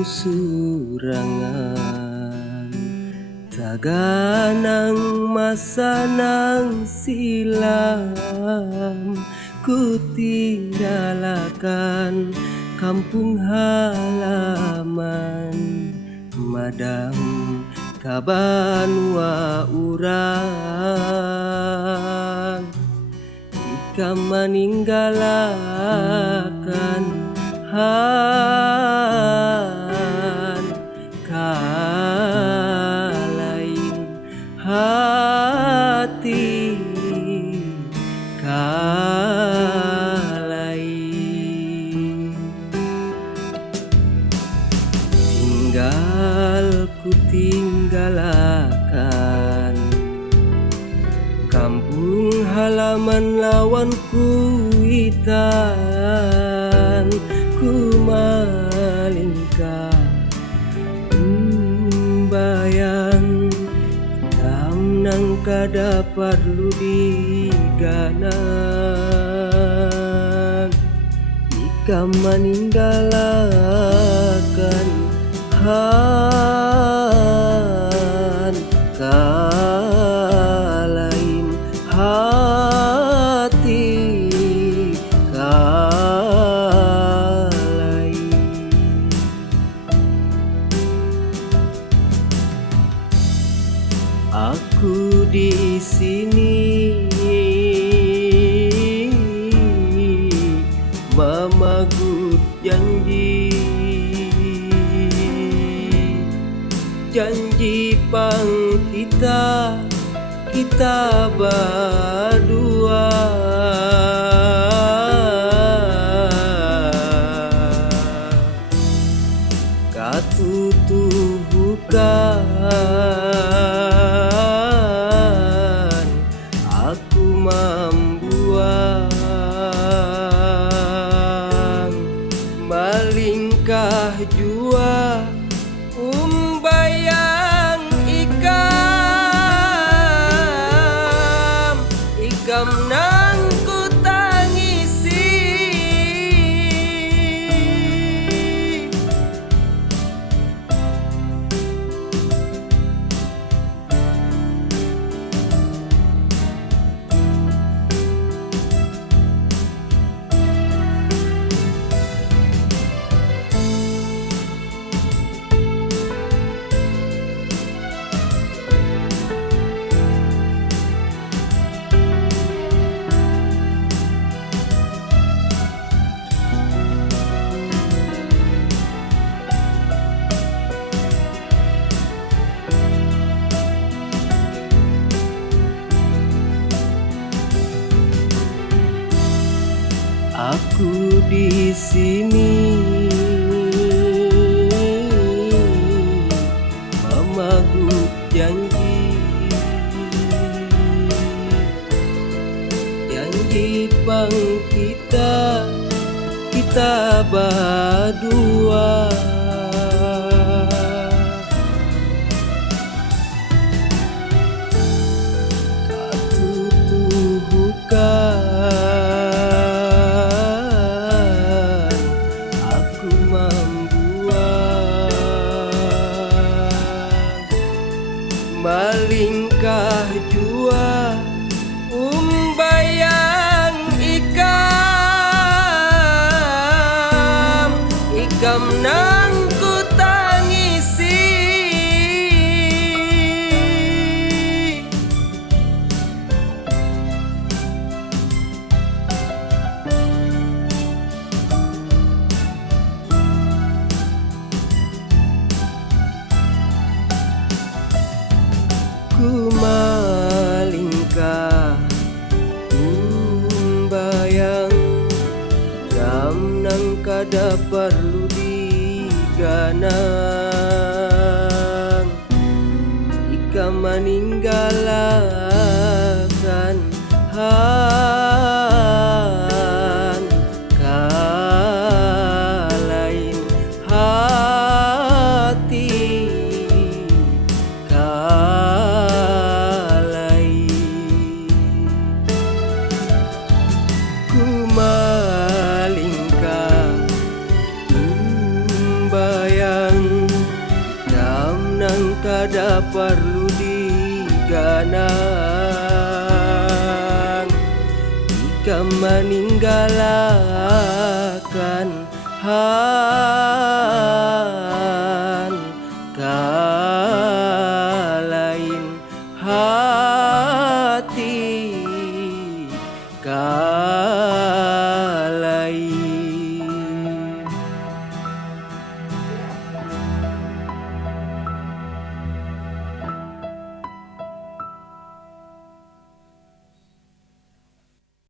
Kampung Surangan, taganang masa nang silam, ku tinggalkan kampung halaman, madang kabanua urang, ika meninggalkan han kalain hati kalain. Tinggalkan kampung halaman lawan kuitan, ku malingkah bayang tam nang kada perlu diganan, ika meninggalkan han kalain hati kalain. Aku di sini memagut janji pang kita berdua, katutuhkan aku membuang malingkah jua bayang ikam nang ku tangisi, aku di sini memagut janji pang kita berdua, katutuhkan aku membuang malingkah jua bayang ikam nang ku tangisi, ku malingkah bayang jam nang kada perlu diganang, ika meninggalkan han kalain hati kalain. Ku malingkah bayang yang kada perlu diganang, jika meninggalkan han